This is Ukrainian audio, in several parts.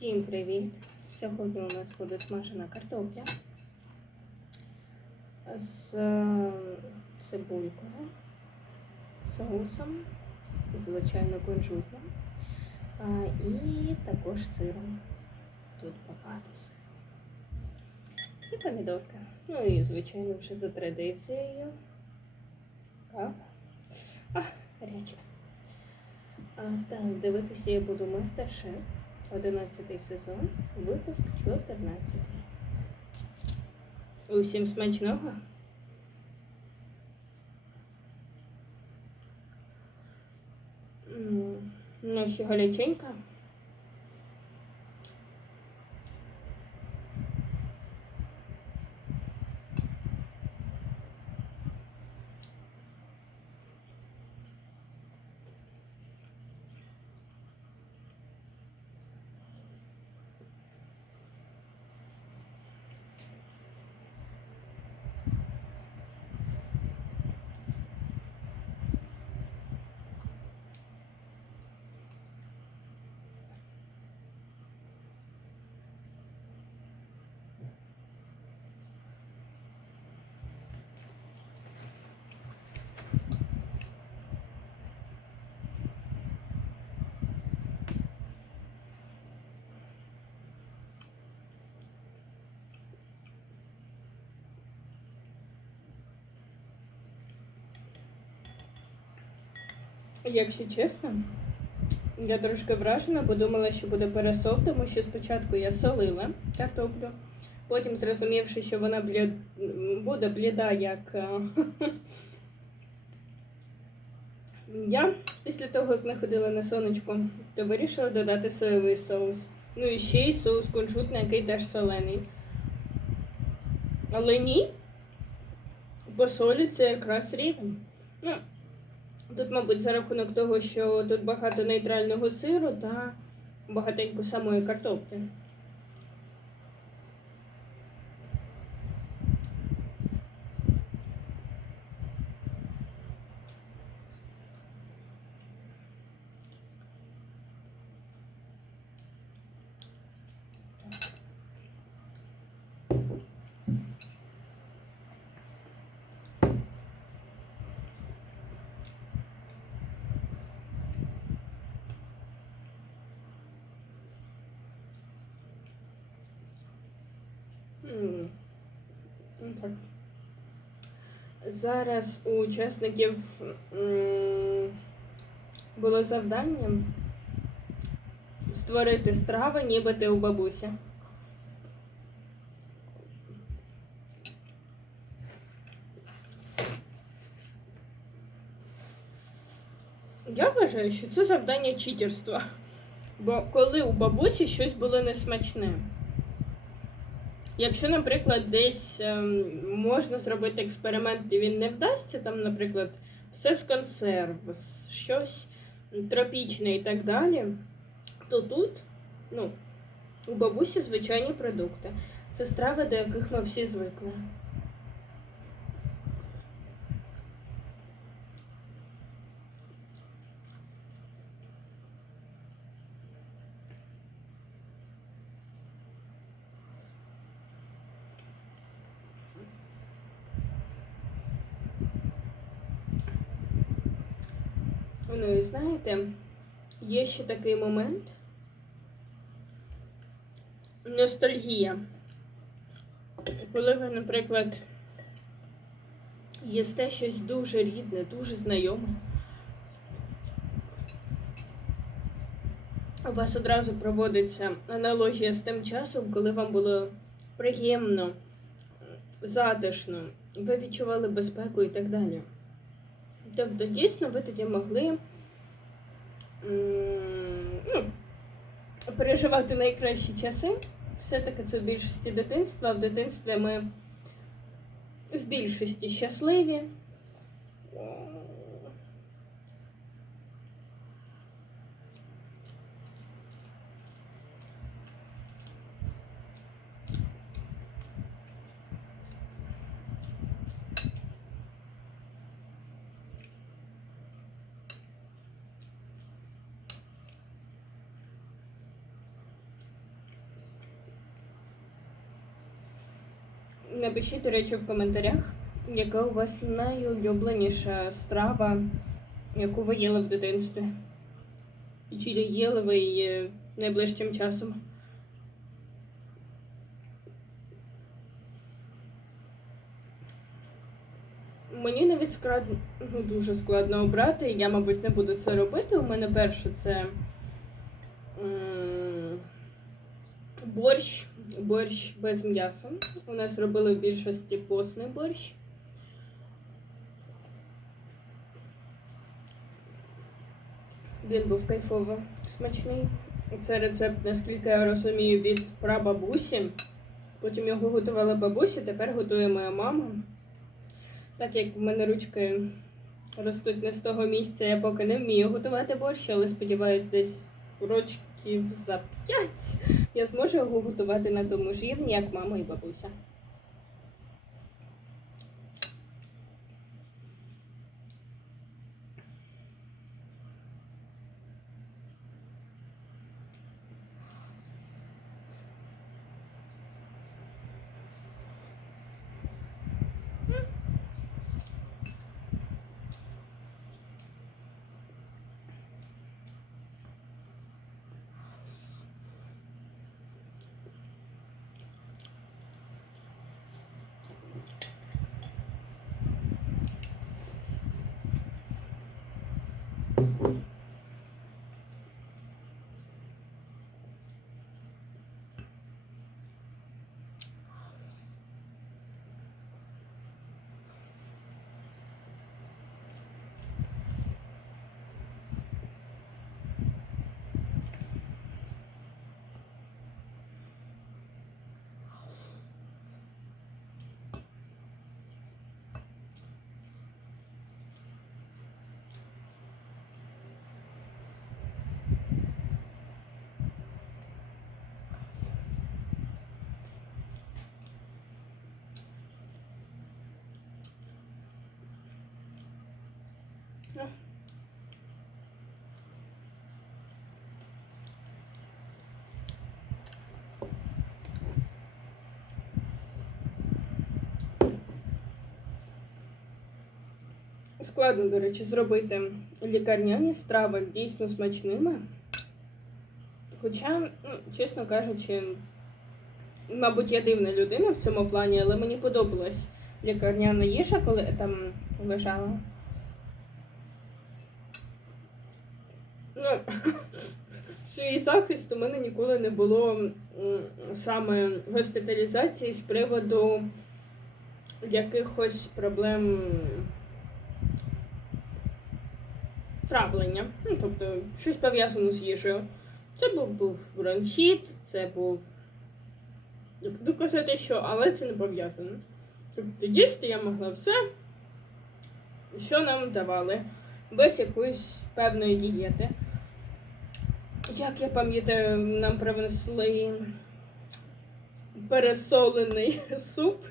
Всім привіт! Сьогодні у нас буде смажена картопля з е, цибулькою, соусом, звичайно, кунжутом і також сиром. Тут багато сиру. І помідорка. Ну і, звичайно, вже за традицією. Кава. Так, дивитися я буду мастер-шеф. 11 сезон, випуск 14. Усім смачного. Ну, ще гаряченька. Якщо чесно, я трошки вражена, бо думала, що буде пересол, тому що спочатку я солила картоплю, потім зрозумівши, що вона блід... буде бліда, як е, я після того, як не ходила на сонечко, то вирішила додати соєвий соус. Ну і ще й соус кунжутний, який теж солений. Але ні, по солі це якраз рівень. Ну, Тут, мабуть, за рахунок того, що тут багато нейтрального сиру та багатенько самої картоплі. М, ну, так. Зараз у учасників було завдання створити страви, ніби ти у бабусі. Я вважаю, що це завдання читерства. Бо коли у бабусі щось було несмачне. Якщо, наприклад, десь ем, можна зробити експеримент і він не вдасться, там, наприклад, все з консерв, щось тропічне і так далі, то тут, ну, у бабусі звичайні продукти. Це страви, до яких ми всі звикли. Ну і знаєте, є ще такий момент. Ностальгія. Коли ви, наприклад, їсте щось дуже рідне, дуже знайоме, у вас одразу проводиться аналогія з тим часом, коли вам було приємно, затишно, ви відчували безпеку і так далі. Тобто, дійсно, ви тоді могли ну, переживати найкращі часи. Все-таки це в більшості дитинства. В дитинстві ми в більшості щасливі. Напишіть, до речі, в коментарях, яка у вас найулюбленіша страва, яку ви їли в дитинстві. І чи їли ви її найближчим часом. Мені навіть складно, ну, дуже складно обрати. Я, мабуть, не буду це робити. У мене перше це м, борщ, борщ без м'яса. У нас робили в більшості постний борщ. Він був кайфово смачний. Це рецепт, наскільки я розумію, від прабабусі. Потім його готувала бабуся, тепер готує моя мама. Так як в мене ручки ростуть не з того місця, я поки не вмію готувати борщ, але сподіваюсь, десь рочків за п'ять я зможу його готувати на тому ж рівні, як мама і бабуся. Складно, до речі, зробити лікарняні страви дійсно смачними. Хоча, ну, чесно кажучи, мабуть, я дивна людина в цьому плані, але мені подобалась лікарняна їжа, коли я там лежала. Ну, свій захист у мене ніколи не було саме госпіталізації з приводу якихось проблем травлення. Ну, тобто, щось пов'язане з їжею. Це був, був бронхіт, це був. Не буду казати, що, але це не пов'язано. Тобто їсти я могла все, що нам давали, без якоїсь певної дієти. Як я пам'ятаю, нам принесли пересолений суп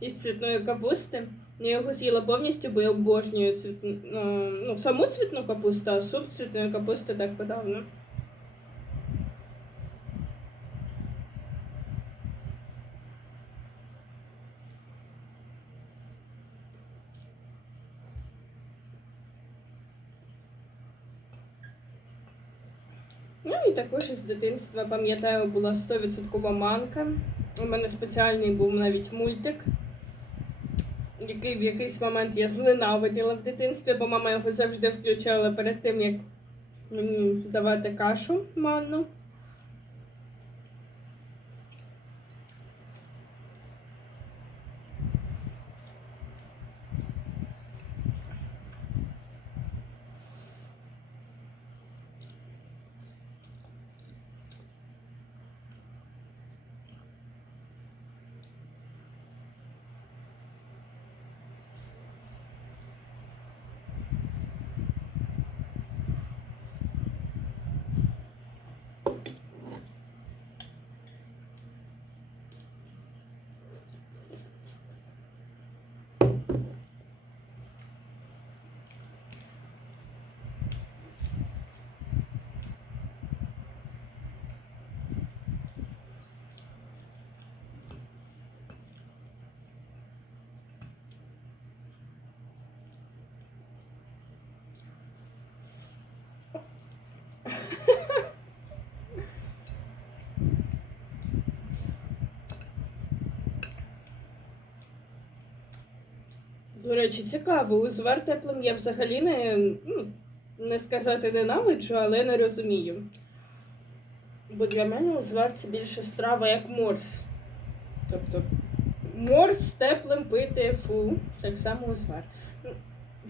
із цвітної капусти. Я його з'їла повністю, бо я обожнюю цвітну, ну, саму цвітну капусту, а суп цвітної капусти так подавно. Ну і також із дитинства, пам'ятаю, була 100% манка. У мене спеціальний був навіть мультик який в якийсь момент я зненавиділа в дитинстві, бо мама його завжди включала перед тим, як мені давати кашу манну. Речі, цікаво, узвар теплим я взагалі не, ну, не сказати ненавиджу, але не розумію. Бо для мене узвар це більше страва як морс. Тобто морс теплим пити фу, так само узвар. Ну,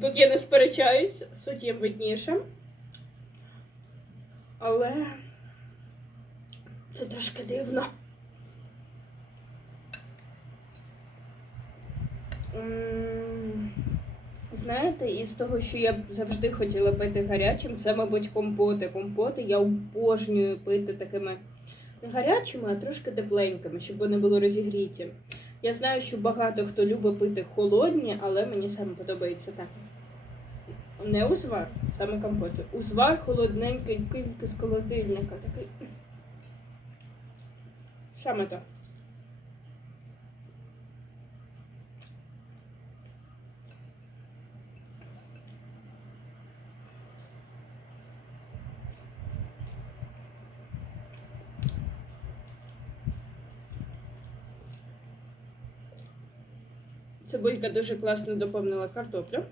Тут я не сперечаюсь, суть є видніша. Але це трошки дивно. Знаєте, із того, що я завжди хотіла пити гарячим, це, мабуть, компоти. Компоти я обожнюю пити такими не гарячими, а трошки тепленькими, щоб вони були розігріті. Я знаю, що багато хто любить пити холодні, але мені саме подобається так. Не узвар, саме компоти. Узвар холодненький, тільки з холодильника. Такий. Саме так. Цибулька дуже класно доповнила картоплю.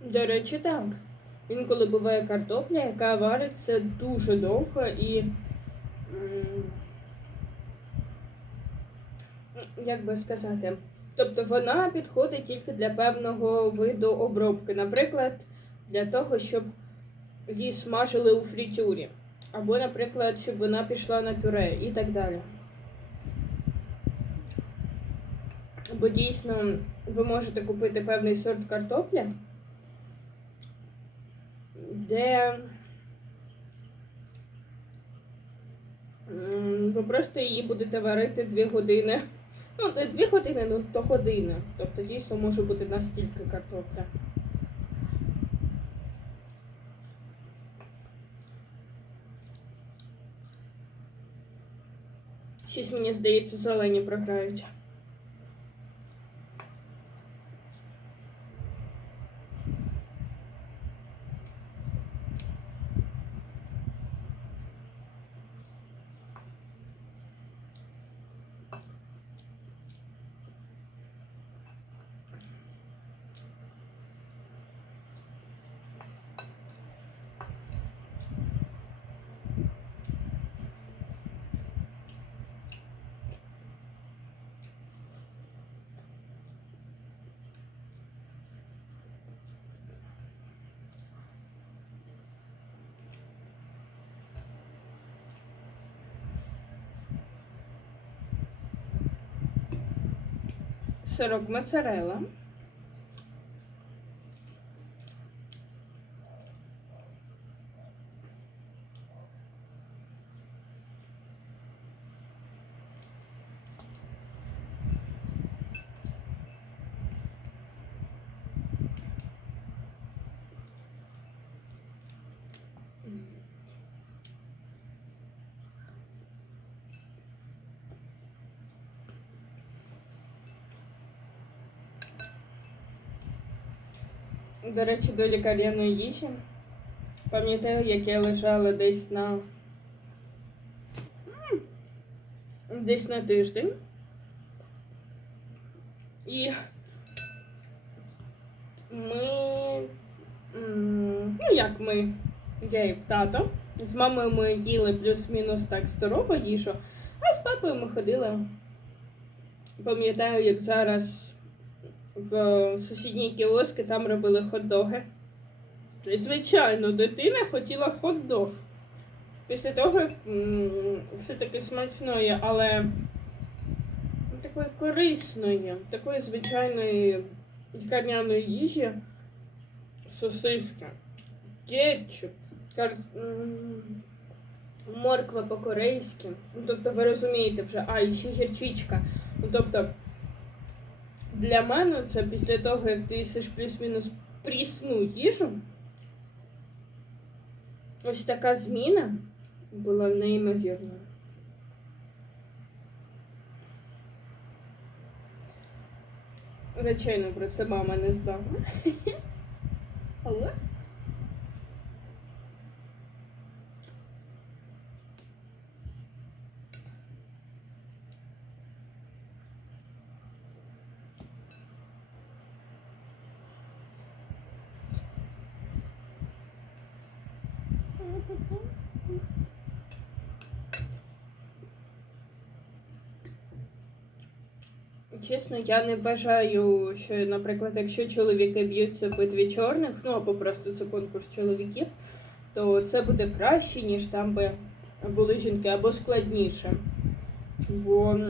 До речі, так. Інколи буває картопля, яка вариться дуже довго і. Як би сказати, тобто вона підходить тільки для певного виду обробки. Наприклад, для того, щоб її смажили у фрітюрі. Або, наприклад, щоб вона пішла на пюре і так далі. Бо дійсно ви можете купити певний сорт картоплі де ви просто її будете варити 2 години. Ну, не 2 години, ну то година. Тобто дійсно може бути настільки картопля. Щось мені здається, зелені програють. Сирок моцарелла. До речі, до лікарняної їжі. Пам'ятаю, як я лежала десь на. Десь на тиждень. І ми. Ну, як ми, я і тато. З мамою ми їли плюс-мінус так здорову їжу, а з папою ми ходили. Пам'ятаю, як зараз в сусідній кіоски там робили хот-доги. Звичайно, дитина хотіла хот-дог. Після того все таки смачної, але такої корисної, такої звичайної лікарняної їжі, сосиска, кетчуп, кар... морква по-корейськи. Ну, тобто ви розумієте вже, а, і ще гірчичка. Ну, тобто, для мене це після того, як ти їсиш плюс-мінус прісну їжу. Ось така зміна була неймовірна. Звичайно, про це мама не знала. Але? Чесно, я не вважаю, що, наприклад, якщо чоловіки б'ються в битві чорних, ну або просто це конкурс чоловіків, то це буде краще, ніж там би були жінки, або складніше. Бо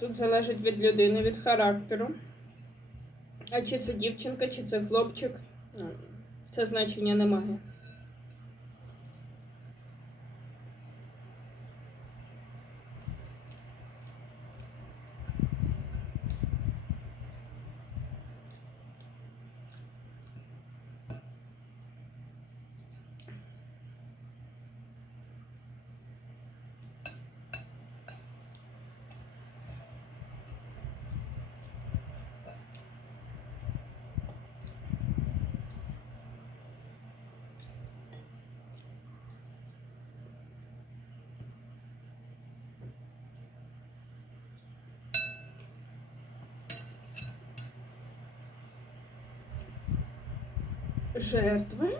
тут залежить від людини, від характеру. А чи це дівчинка, чи це хлопчик, ну, це значення не Жертви.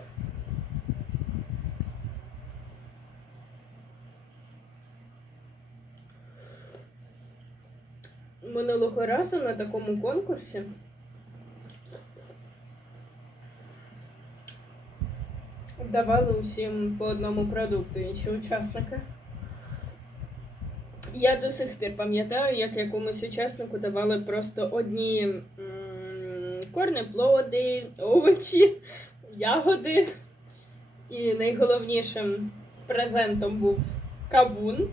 Минулого разу на такому конкурсі давали усім по одному продукту інші учасники. Я до сих пір пам'ятаю, як якомусь учаснику давали просто одні м, корнеплоди, овочі, ягоди. І найголовнішим презентом був кавун.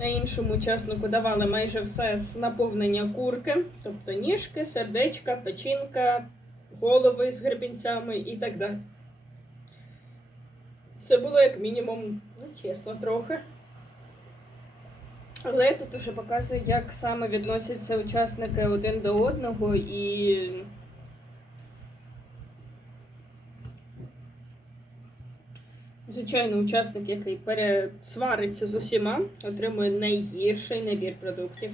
На іншому учаснику давали майже все з наповнення курки, тобто ніжки, сердечка, печінка, голови з гребінцями і так далі. Це було як мінімум, ну, чесно, трохи. Але тут уже показую, як саме відносяться учасники один до одного і. Звичайно, учасник, який пересвариться з усіма, отримує найгірший набір продуктів.